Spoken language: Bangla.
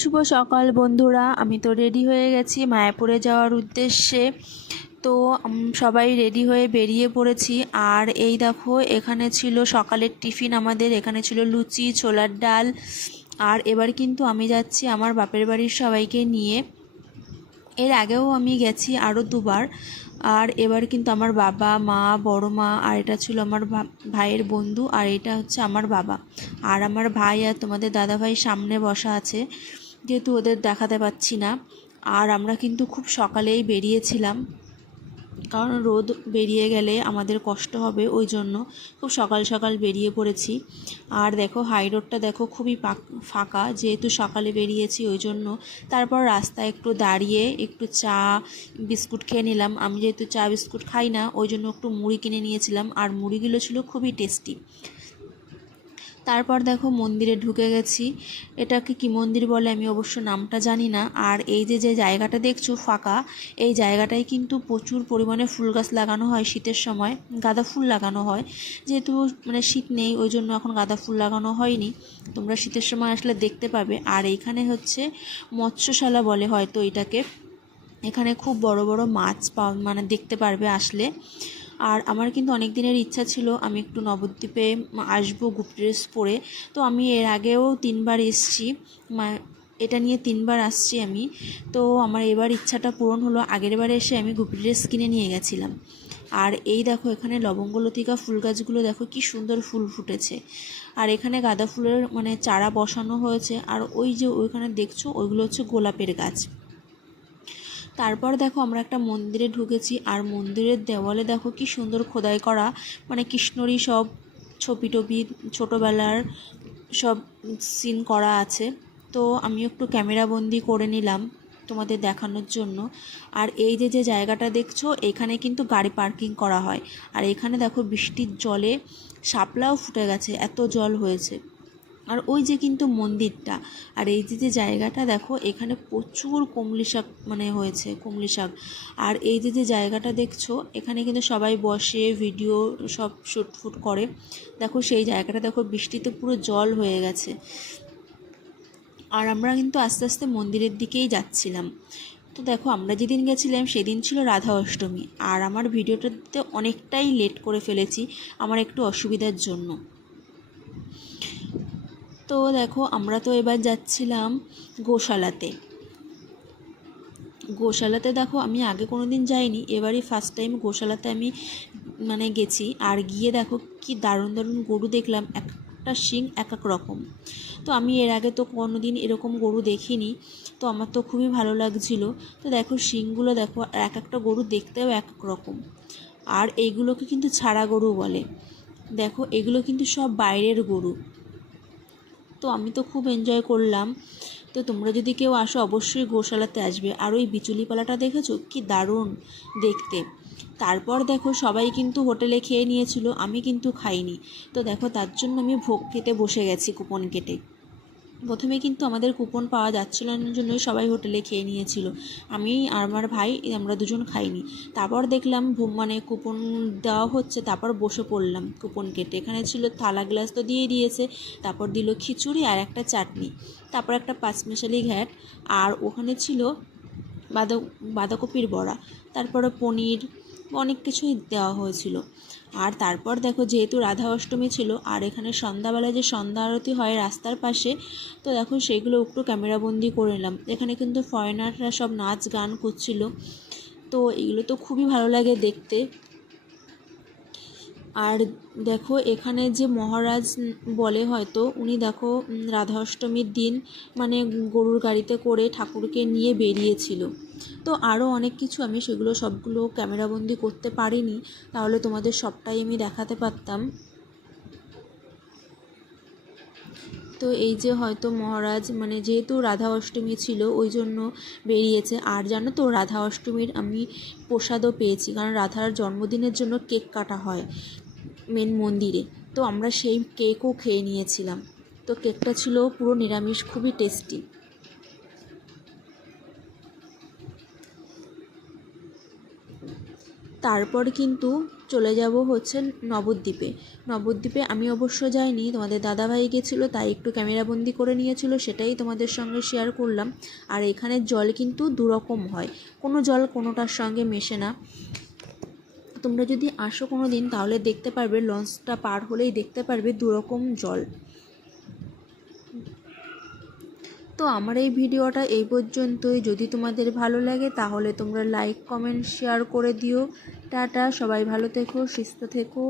শুভ সকাল বন্ধুরা, আমি তো রেডি হয়ে গেছি মায়াপুরে যাওয়ার উদ্দেশ্যে। তো সবাই রেডি হয়ে বেরিয়ে পড়েছি। আর এই দেখো, এখানে ছিল সকালের টিফিন, আমাদের এখানে ছিল লুচি, ছোলার ডাল। আর এবার কিন্তু আমি যাচ্ছি আমার বাপের বাড়ির সবাইকে নিয়ে। এর আগেও আমি গেছি আরও দুবার। আর এবার কিন্তু আমার বাবা, মা, বড় মা, আর এটা ছিল আমার ভাইয়ের বন্ধু, আর এটা হচ্ছে আমার বাবা। আর আমার ভাই আর তোমাদের দাদা ভাই সামনে বসা আছে, যেহেতু ওদের দেখাতে পাচ্ছি না। আর আমরা কিন্তু খুব সকালেই বেরিয়েছিলাম, কারণ রোদ বেরিয়ে গেলে আমাদের কষ্ট হবে, ওই জন্য খুব সকাল সকাল বেরিয়ে পড়েছি। আর দেখো হাই রোডটা দেখো খুবই ফাঁকা, যেহেতু সকালে বেরিয়েছি ওই জন্য। তারপর রাস্তায় একটু দাঁড়িয়ে একটু চা বিস্কুট খেয়ে নিলাম। আমি যেহেতু চা বিস্কুট খাই না, ওই জন্য একটু মুড়ি কিনে নিয়েছিলাম, আর মুড়িগুলো ছিল খুবই টেস্টি। তারপর দেখো মন্দিরে ঢুকে গেছি। এটাকে কি মন্দির বলে আমি অবশ্য নামটা জানি না। আর এই যে যে জায়গাটা দেখছো ফাঁকা, এই জায়গাটায় কিন্তু প্রচুর পরিমাণে ফুল গাছ লাগানো হয় শীতের সময়, গাঁদা ফুল লাগানো হয়। যেহেতু শীত নেই, ওই জন্য এখন গাঁদা ফুল লাগানো হয়নি। তোমরা শীতের সময় আসলে দেখতে পাবে। আর এইখানে হচ্ছে মৎস্যশালা বলে হয়তো এটাকে। এখানে খুব বড় বড় মাছ দেখতে পারবে আসলে। আর আমার কিন্তু অনেক দিনের ইচ্ছা ছিল আমি একটু নবদ্বীপে আসবো গুপ্ট ড্রেস পরে। তো আমি এর আগেও 3বার এসেছি, এটা নিয়ে 3বার আসছি আমি। তো আমার এবার ইচ্ছাটা পূরণ হলো। আগের বারে এসে আমি গুপ্ট ড্রেস কিনে নিয়ে গেছিলাম। আর এই দেখো এখানে লবঙ্গলতিকা ফুল গাছগুলো দেখো কি সুন্দর ফুল ফুটেছে। আর এখানে গাঁদা ফুলের চারা বসানো হয়েছে। আর ওই যে ওইখানে দেখছো ওইগুলো হচ্ছে গোলাপের গাছ। তারপর দেখো আমরা একটা মন্দিরে ঢুকেছি। আর মন্দিরের দেওয়ালে দেখো কি সুন্দর খোদাই করা, কৃষ্ণরই সব ছবি টবি ছোটোবেলার সব সিন করা আছে। তো আমি একটু ক্যামেরা বন্দি করে নিলাম তোমাদের দেখানোর জন্য। আর এই যে যে জায়গাটা দেখছো এখানে কিন্তু গাড়ি পার্কিং করা হয়। আর এখানে দেখো বৃষ্টির জলে শাপলাও ফুটে গেছে, এত জল হয়েছে। আর ওই যে কিন্তু মন্দিরটা, আর এই যে যে জায়গাটা দেখো এখানে প্রচুর কমলি শাক হয়েছে, কমলি শাক। আর এই যে যে জায়গাটা দেখছো এখানে কিন্তু সবাই বসে ভিডিও সব শুটফুট করে। দেখো সেই জায়গাটা দেখো বৃষ্টিতে পুরো জল হয়ে গেছে। আর আমরা কিন্তু আস্তে আস্তে মন্দিরের দিকেই যাচ্ছিলাম। তো দেখো আমরা যেদিন গেছিলাম সেদিন ছিল রাধা অষ্টমী। আর আমার ভিডিওটাতে অনেকটাই লেট করে ফেলেছি আমার একটু অসুবিধার জন্য। তো দেখো আমরা তো এবার যাচ্ছিলাম গোশালাতে। গোশালাতে দেখো আমি আগে কোনো দিন যাইনি, এবারই ফার্স্ট টাইম গোশালাতে আমি গেছি। আর গিয়ে দেখো কি দারুণ দারুণ গরু দেখলাম, একটা শিং এক এক রকম। তো আমি এর আগে তো কোনো দিন এরকম গরু দেখিনি, তো আমার তো খুবই ভালো লাগছিল। তো দেখো শিংগুলো দেখো, এক একটা গরু দেখতেও এক এক রকম। আর এইগুলোকে কিন্তু ছাড়া গরু বলে। দেখো এগুলো কিন্তু সব বাইরের গরু। তো আমি তো খুব এনজয় করলাম। তো তোমরা যদি কেউ আসো অবশ্যই গোশালাতে আসবে। আর ওই বিচুলিপালাটা দেখেছো কি দারুণ দেখতে। তারপর দেখো সবাই কিন্তু হোটেলে খেয়ে নিয়েছিল, আমি কিন্তু খাইনি। তো দেখো তার জন্য আমি ভোগ খেতে বসে গেছি কুপন কেটে। প্রথমে কিন্তু আমাদের কুপন পাওয়া যাচ্ছিল না জন্যই সবাই হোটেলে খেয়ে নিয়েছিল, আমি আর আমার ভাই আমরা দুজন খাইনি। তারপর দেখলাম কুপন দেওয়া হচ্ছে, তারপর বসে পড়লাম কুপন কেটে। এখানে ছিল থালা গ্লাস তো দিয়েই দিয়েছে, তারপর দিল খিচুড়ি আর একটা চাটনি, তারপর একটা পাঁচমেশালি ঘ্যাট। আর ওখানে ছিল বাঁধাকপির বড়া, তারপরে পনির, অনেক কিছুই দেওয়া হয়েছিল। আর তারপর দেখো যেহেতু রাধা অষ্টমী ছিল, আর এখানে সন্ধ্যাবেলায় যে সন্ধ্যা আরতি হয় রাস্তার পাশে, তো দেখো সেইগুলো একটু ক্যামেরাবন্দি করে নিলাম। এখানে কিন্তু ফরেনাররা সব নাচ গান করছিল। তো এগুলো তো খুবই ভালো লাগে দেখতে। আর দেখো এখানে যে মহারাজ বলে হয়তো, উনি দেখো রাধা অষ্টমীর দিন গরুর গাড়িতে করে ঠাকুরকে নিয়ে বেরিয়েছিল। তো আরও অনেক কিছু, আমি সেগুলো সবগুলো ক্যামেরাবন্দি করতে পারিনি, তাহলে তোমাদের সবটাই আমি দেখাতে পারতাম। তো এই যে হয়তো মহারাজ যেহেতু রাধা অষ্টমী ছিল ওই জন্য বেরিয়েছে। আর জানো তো রাধা অষ্টমীর আমি প্রসাদও পেয়েছি, কারণ রাধার জন্মদিনের জন্য কেক কাটা হয় মেন মন্দিরে। তো আমরা সেই কেকও খেয়ে নিয়েছিলাম। তো কেকটা ছিল পুরো নিরামিষ, খুবই টেস্টি। তারপর কিন্তু চলে যাব হচ্ছে নবদ্বীপে। নবদ্বীপে আমি অবশ্য যাইনি, তোমাদের দাদাভাই গেছিলো, তাই একটু ক্যামেরাবন্দি করে নিয়েছিল, সেটাই তোমাদের সঙ্গে শেয়ার করলাম। আর এখানের জল কিন্তু দুরকম হয়, কোনো জল কোনোটার সঙ্গে মেশে না। তোমরা যদি আসো কোনো দিন তাহলে দেখতে পারবে, লঞ্চটা পার হলেই দেখতে পারবে দুরকম জল। তো আমার এই ভিডিওটা এই পর্যন্তই। যদি তোমাদের ভালো লাগে তাহলে তোমরা লাইক কমেন্ট শেয়ার করে দিও। টাটা, সবাই ভালো থেকো, সুস্থ থেকো।